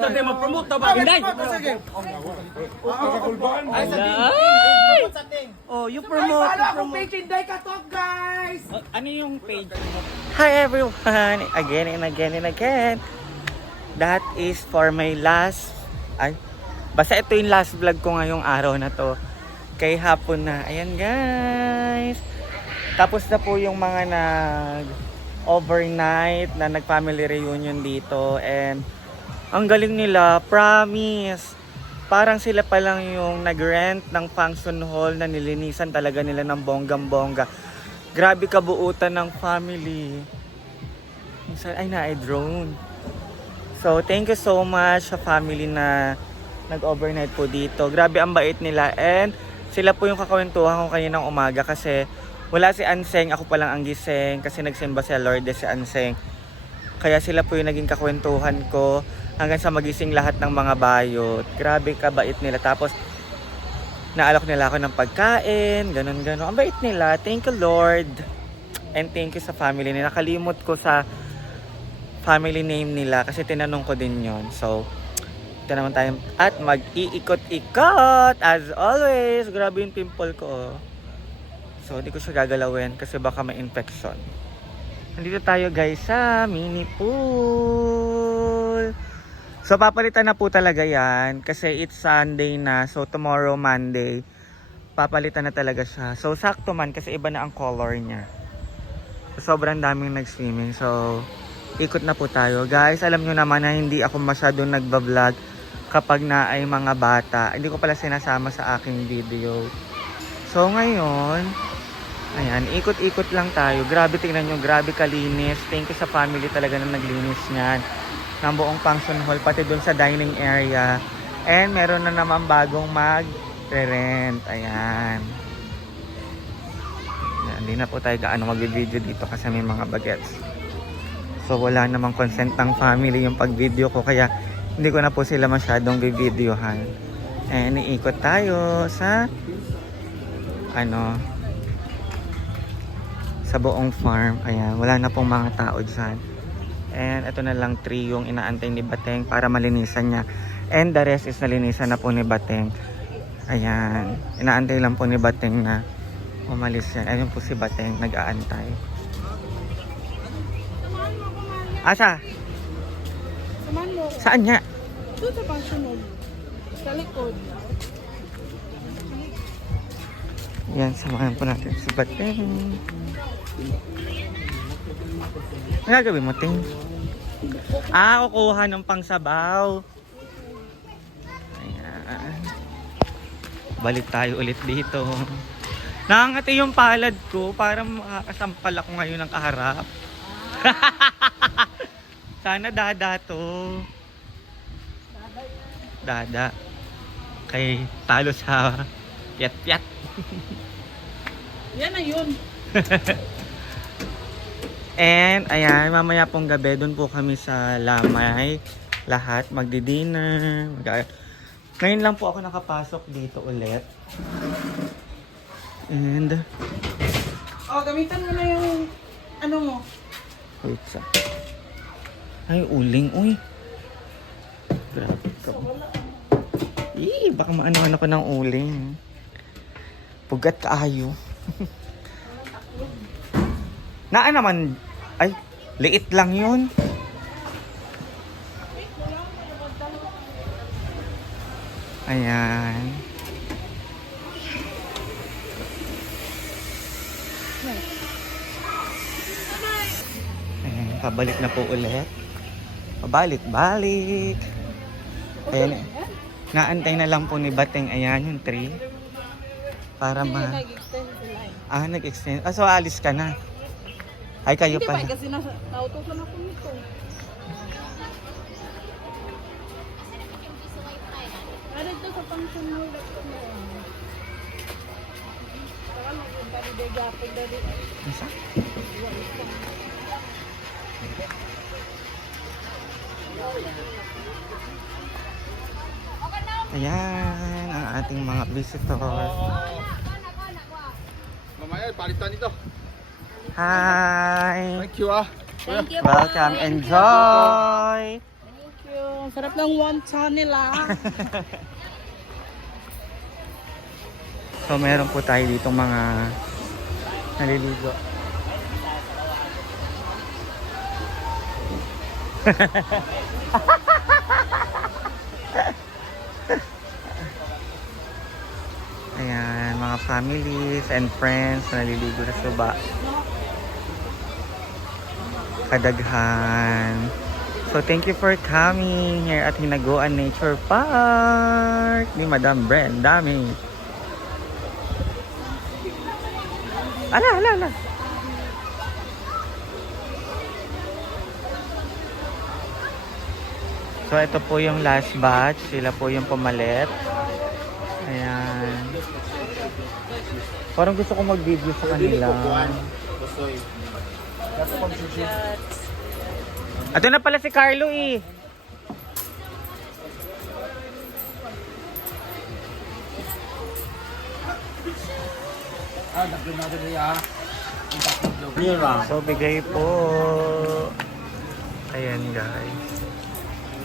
Tadi mag-promote na ba? Hindi! Oh, you promote. Page Inday Katok, guys! Ano yung page mo? Hi everyone! Again and again and again. That is for my last... basta ito yung last vlog ko ngayong araw na to. Kay hapon na. Ayan guys. Tapos na po yung mga overnight na nag-family reunion dito. And ang galing nila, promise. Parang sila pa lang yung nag-rent ng function hall na nilinisan talaga nila ng bonggang-bongga. Grabe kabuutan ng family. Ay, drone. So, thank you so much sa family na nag-overnight po dito. Grabe ang bait nila. And sila po yung kakwentuhan ko kaninang umaga kasi wala si Anseng, ako pa lang ang gising kasi nagsimba si Lourdes si Anseng. Kaya sila po yung naging kakwentuhan ko hanggang sa magising lahat ng mga bayot. Grabe kabait nila. Tapos naalok nila ako ng pagkain, ganun. Ang bait nila. Thank you Lord. And thank you sa family nila. Nakalimot ko sa family name nila kasi tinanong ko din yon. So, ito naman tayo. At mag-iikot-ikot as always. Grabe yung pimple ko. So, hindi ko siya gagalawin kasi baka may infection. Nandito tayo guys sa mini pool. So papalitan na po talaga yan kasi it's Sunday na. So tomorrow Monday papalitan na talaga siya. So sakto man kasi iba na ang color niya. So, sobrang daming nag-swimming. So ikot na po tayo. Guys, alam nyo naman na hindi ako masyadong nagbablog kapag na ay mga bata. Hindi ko pala sinasama sa aking video. So ngayon, ayan, ikot-ikot lang tayo. Grabe, tingnan nyo, grabe kalinis. Thank you sa family talaga na naglinis niyan. Ng buong function hall, pati dun sa dining area. And meron na naman bagong mag-rent. Ayan. Hindi na po tayo gaano mag-video dito kasi may mga bagets. So wala namang consent ng family yung pag-video ko. Kaya hindi ko na po sila masyadong bibidyohan. And iikot tayo sa sa buong farm. Ayan, wala na pong mga tao dyan. And ito na lang tree yung inaantay ni Bateng para malinisan niya. And the rest is nalinisan na po ni Bateng. Ayan, inaantay lang po ni Bateng na umalis yan. Ayun po si Bateng, nag-aantay. Asa? Saan niya? Doon sa function hall. Sa likod. Yan, samahan po natin si Bateng. Ano gagawin mo, Ting? Kukuha ng pangsabaw. Ayan. Balik tayo ulit dito. Nakangati yung palad ko para makakasampal ako ngayon ng kaharap. Sana dada to. Dada. Kay talo sa piyat-piyat. Yan na yun. And ayan, mamaya pong gabi doon po kami sa Lamay. Lahat magdi-dinner. Ngayon lang po ako nakapasok dito ulit. And Gamitan mo na yung ano mo. wait sa. Ay, uling. Uy. Grabe ka. Baka maano ko ng uling. Pugat kaayo. Naan naman, ay, liit lang yun. Ayan. Ayan, pabalik na po ulit. Pabalik-balik. Ayan. Naantay na lang po ni Bateng. Ayan yung tree. Para nag-extend. So alis ka na. Ay, kayo pala. Hindi ba kasi nautosan ako nito. Dito sa function hall. Saka mag-ibali day gapon dali. Isa? Ayan, ang ating mga visitors. Mamaya, palitan ito. Hi! Thank you ah. Thank you. Welcome, enjoy! Thank you. Ang sarap ng wonton nila. So meron po tayo dito mga naliligo. Ayan, mga families and friends na naliligo sa suba. Kadaghan. So thank you for coming here at Hinaguan Nature Park ni Madam Brenda. Dami. Ala. So ito po yung last batch. Sila po yung pumalit. Ayan. Parang gusto ko mag-video sa kanila. Ito na pala si Carlo eh. So bigay po. Ayan guys.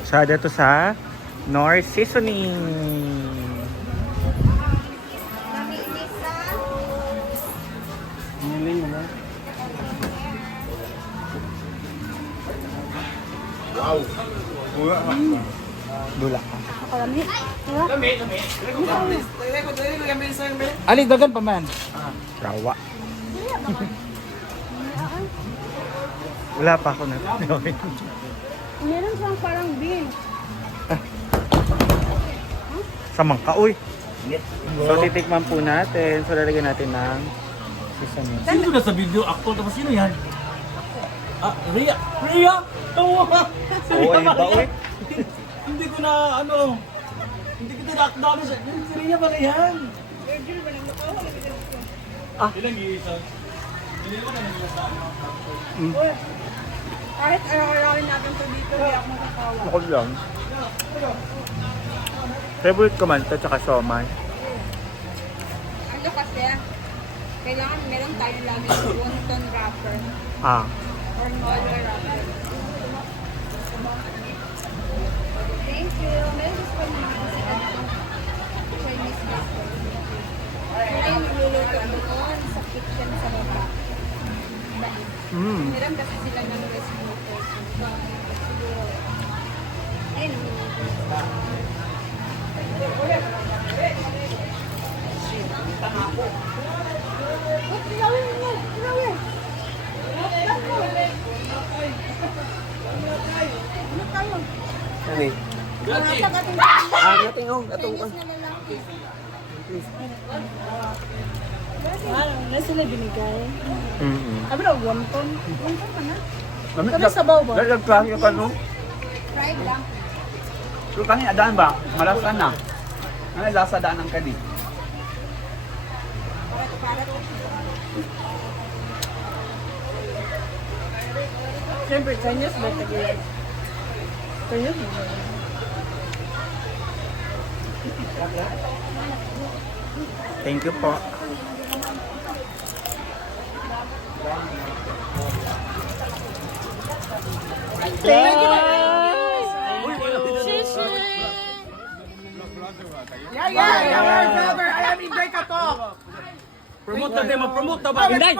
Sada to sa North Seasoning. Wow. Dula ka. Ali, dagan pa man. Rawa. Wala pa ako na. Meron siyang parang bean. Samang ka, uy. So titikman po natin. So lalagyan natin ng seasoning. Sino na sa video actor? Tapos sino yan? Ah, Rhea! Rhea! Oo! Oo, ba, uy? Hindi ko na, hindi ko tinakdaan siya. Si Rhea pala yan! Ilang isa? Hindi ko na naglalasa. Kahit araw-arawin natin to dito, hindi ako makakawa. Ako lang. Favorite ko man ito, tsaka siomay. Ano kasi, kailangan meron tayo lagi wonton wrapper Ah. or noller wrapper. Thank you. Meron gusto ko naman kasi Chinese wrapper. Sila yung magluluto doon sa kitchen sa baba. Meron kasi sila ng rice cooker. Siguro. Ayun. Na sila binigay. Mm-hmm. Sabi na, wonton. Wonton ka na. Sabi sabaw ba? Nagklang yung kano. Fried lang. So kani adaan ba? Malasan na. Ano lasa daan ng kani? Siyempre, Chinese ba tagay? Chinese ba? Thank you po. Thank you! Yeah, brother. I am Inday Katok. Promote na din, mag-promote na ba? Hindi!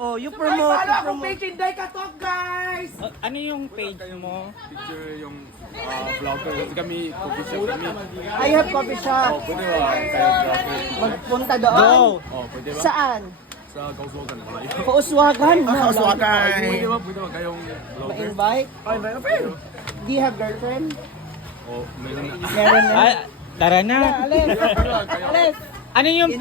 Oh, you promote. Follow akong page Inday Katok, guys. Ano yung page mo? Picture yung vlogger. Kasi kami, coffee shop kami. I have coffee shop. Pwede ba kayo vlogger? Magpunta doon. Oh, pwede ba? Saan? Sa Kauswagan. Kauswagan. Pwede ba kayong vlogger? Ma-invite? Do you have girlfriend? Oh, meron na. Meron na. Ay, tara na. Alis. Alis. Ano yung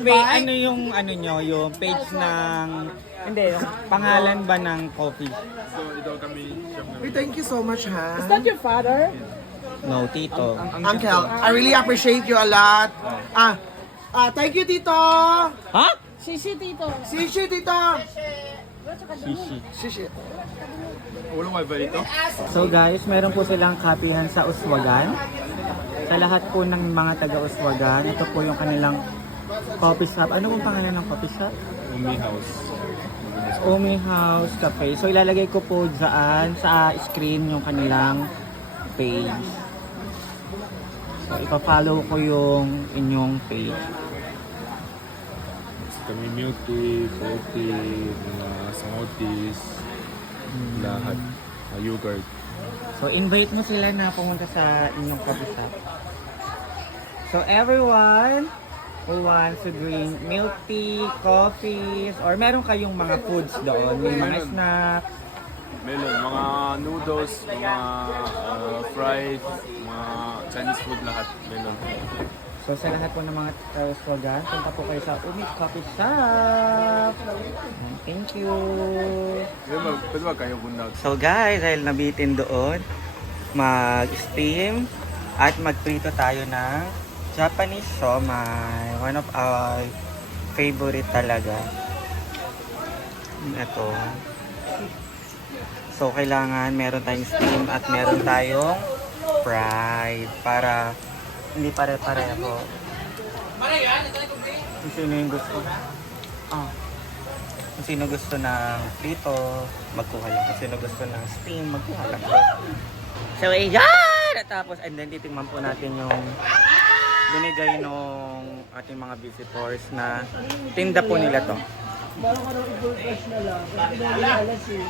yung page ng hindi, yung pangalan ba ng coffee? So, ito kami shop kami. Thank you so much, ha? Is that your father? No, tito. Uncle, I really appreciate you a lot. Thank you, Tito. Ha? Sisi, tito. Sisi, Tito. Shishi. Sisi. Walang wifi dito? So guys, meron po silang kapihan sa Uswagan. Sa lahat po ng mga taga-Uswagan, ito po yung kanilang coffee shop. Ano pong pangalan ng coffee shop? Umi House. Umi House Cafe. So ilalagay ko po dyan sa screen yung kanilang page. So ipa-follow ko yung inyong page. Kami milk tea, coffee, mga smoothies, lahat. Yogurt. So invite mo sila na pumunta sa inyong kabisap. So everyone who wants to drink milk tea, coffees, or meron kayong mga foods doon, may mga snacks. Meron, mga noodles, mga fried, mga Chinese food lahat. Meron. So sa lahat po ng mga restaurant, punta po kayo sa Umi Coffee Shop. And thank you. Pwede ba kayo bundag? So guys, dahil nabitin doon, mag-steam at magprito tayo ng Japanese siomai. One of our favorite talaga. Ito. So kailangan meron tayong steam at meron tayong fried para hindi pare-pareho. Kung sino yung gusto. Kung sino gusto ng prito, magkuha lang. Kung sino gusto ng steam, magkuha lang. So, ayan! Tapos, and then titingnan po natin yung binigay nung ating mga visitors na tinda po nila to. Bago ka daw i-fresh na lang. Kasi alas eh.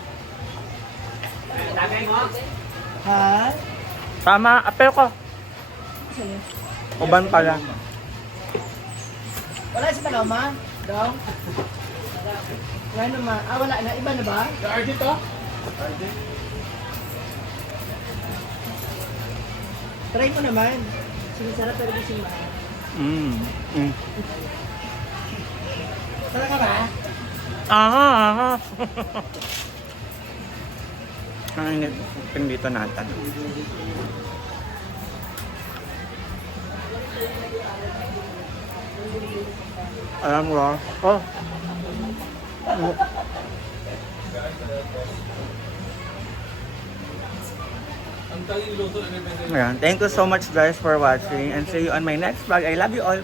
Ha? Tama, apel ko. Uban pala. Wala si Paloma? Daw? Wala naman. Wala na. Iba na ba? Dito? Try mo naman. Sige, sarap pero gusto mo. Sarap ka ba? Aha. Ang init. Dito natin. Alam mo ba? Oh. Ayan. Thank you so much guys for watching and see you on my next vlog. I love you all.